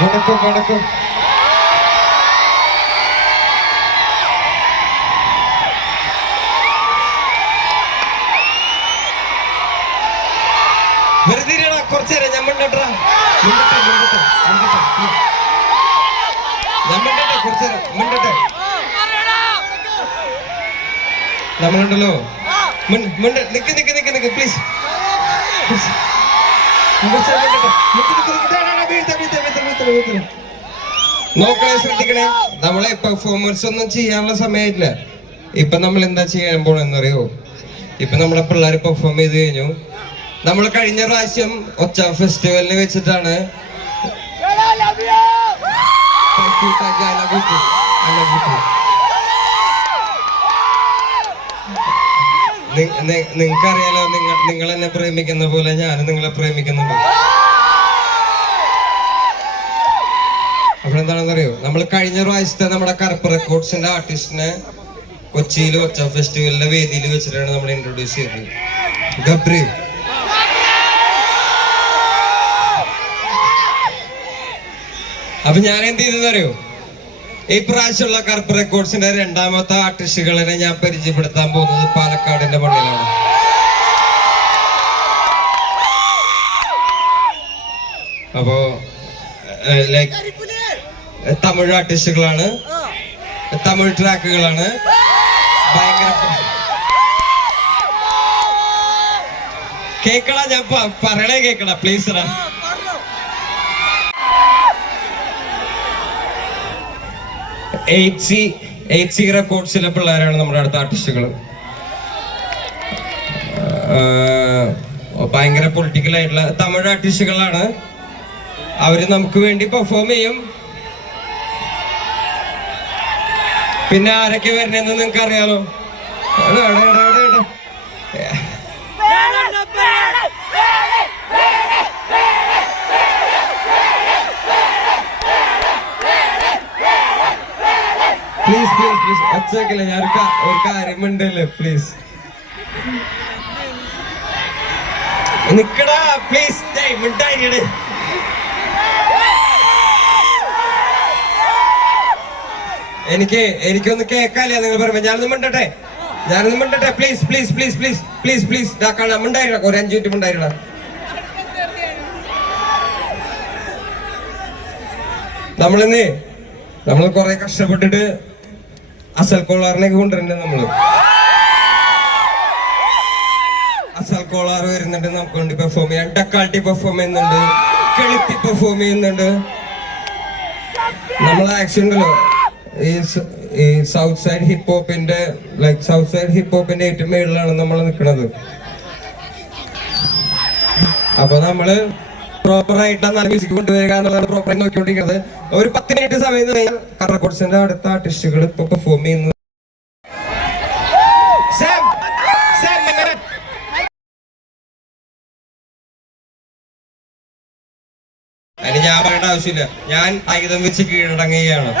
வணக்கம் வணக்கம். വെറുതെ കുറച്ചു നേരം ഞാൻ മിണ്ടട്ടാ ഞാൻ മിണ്ടട്ടെ കുറച്ചു നേരം മിണ്ടട്ടെ. നമ്മളുണ്ടല്ലോ നിക്ക് നിക്ക് നിക്ക് നിക്ക് പ്ലീസ്. നോക്കണേ, ശ്രദ്ധിക്കണേ. നമ്മളെ പെർഫോമൻസ് ഒന്നും ചെയ്യാനുള്ള സമയമില്ല. ഇപ്പൊ നമ്മൾ എന്താ ചെയ്യാൻ പോണെന്നറിയോ? ഇപ്പൊ നമ്മളെ പിള്ളേർ പെർഫോം ചെയ്ത് കഴിഞ്ഞു. നമ്മൾ കഴിഞ്ഞ പ്രാവശ്യം ഒച്ച ഫെസ്റ്റിവലിന് വെച്ചിട്ടാണ് നിങ്ങൾക്കറിയാലോ, നിങ്ങൾ എന്നെ പ്രേമിക്കുന്ന പോലെ ഞാനും നിങ്ങളെ പ്രേമിക്കുന്നുണ്ട്. അപ്പോഴെന്താണെന്നറിയോ, നമ്മൾ കഴിഞ്ഞ പ്രാവശ്യത്തെ നമ്മുടെ കറുപ്പ് റെക്കോർഡ്സിന്റെ ആർട്ടിസ്റ്റിനെ കൊച്ചിയിൽ ഒച്ച ഫെസ്റ്റിവലിന്റെ വേദിയിൽ വെച്ചിട്ടാണ് നമ്മൾ ഇൻട്രൊഡ്യൂസ് ചെയ്തത്. ഗബ്രി. അപ്പൊ ഞാൻ എന്ത് ചെയ്തെന്നറിയോ, ഈ പ്രാവശ്യമുള്ള കറുപ്പ് റെക്കോർഡ്സിന്റെ രണ്ടാമത്തെ ആർട്ടിസ്റ്റുകളെ ഞാൻ പരിചയപ്പെടുത്താൻ പോകുന്നത് പാലക്കാടിന്റെ മണ്ണിലാണ്. അപ്പോ ലൈക്ക് തമിഴ് ആർട്ടിസ്റ്റുകളാണ്, തമിഴ് ട്രാക്കുകളാണ്. ഭയങ്കര കേക്കടാ, ഞാൻ പറയണേ കേക്കടാ പ്ലീസ്. എയ്റ്റ് സി റെക്കോർഡ്സിലെ പിള്ളേരാണ് നമ്മുടെ അടുത്ത ആർട്ടിസ്റ്റുകൾ. ഭയങ്കര പൊളിറ്റിക്കൽ ആയിട്ടുള്ള തമിഴ് ആർട്ടിസ്റ്റുകളാണ്. അവര് നമുക്ക് വേണ്ടി പെർഫോം ചെയ്യും. പിന്നെ ആരൊക്കെ വരണെന്ന് നിങ്ങൾക്ക് അറിയാലോ. പ്ലീസ് പ്ലീസ് പ്ലീസ് ഒച്ചക്കില്ല, ഞാൻ ഒരു കാര്യം ഉണ്ടല്ലേ പ്ലീസ് നിക്കടാ പ്ലീസ്. മിണ്ടായിടെ എനിക്കൊന്ന് കേക്കാല്ലേ നിങ്ങൾ പറയുമ്പോ. ഞാനൊന്നും മിണ്ടട്ടെ please please please please please please. കാണാൻ മിണ്ടായിട, ഒരു 5 മിനിറ്റ് മിണ്ടായിട. നമ്മൾ കുറെ കഷ്ടപ്പെട്ടിട്ട് അസൽ കോളാറിനൊക്കെ കൊണ്ടുവരുന്നുണ്ട്. നമ്മള് അസൽ കോളാർ വരുന്നുണ്ട് നമുക്ക് വേണ്ടി പെർഫോം ചെയ്യാൻ. ഡക്കാൾട്ടി പെർഫോം ചെയ്യുന്നുണ്ട്, കെളുത്തി പെർഫോം ചെയ്യുന്നുണ്ട്. നമ്മൾ ആക്ഷൻ ഉണ്ടല്ലോ, ഈ സൗത്ത് സൈഡ് ഹിപ്പ് ഹോപ്പിന്റെ ഏറ്റവും മേളിലാണ് നമ്മൾ നിൽക്കുന്നത്. അപ്പൊ നമ്മള് പ്രോപ്പറായിട്ടാണ് നല്ല മ്യൂസിക് കൊണ്ടുവരിക എന്നുള്ളതാണ് പ്രോപ്പറായി നോക്കിക്കൊണ്ടിരിക്കുന്നത്. ഒരു 10 മിനിറ്റ് സമയം കഴിഞ്ഞാൽ റെക്കോർഡ്സിന്റെ അടുത്ത ആർട്ടിസ്റ്റുകൾ ഇപ്പൊ പെർഫോം ചെയ്യുന്നത്. അതിന് ഞാൻ പറയേണ്ട ആവശ്യമില്ല, ഞാൻ ആയുധം വെച്ച് കീഴടങ്ങുകയാണ്.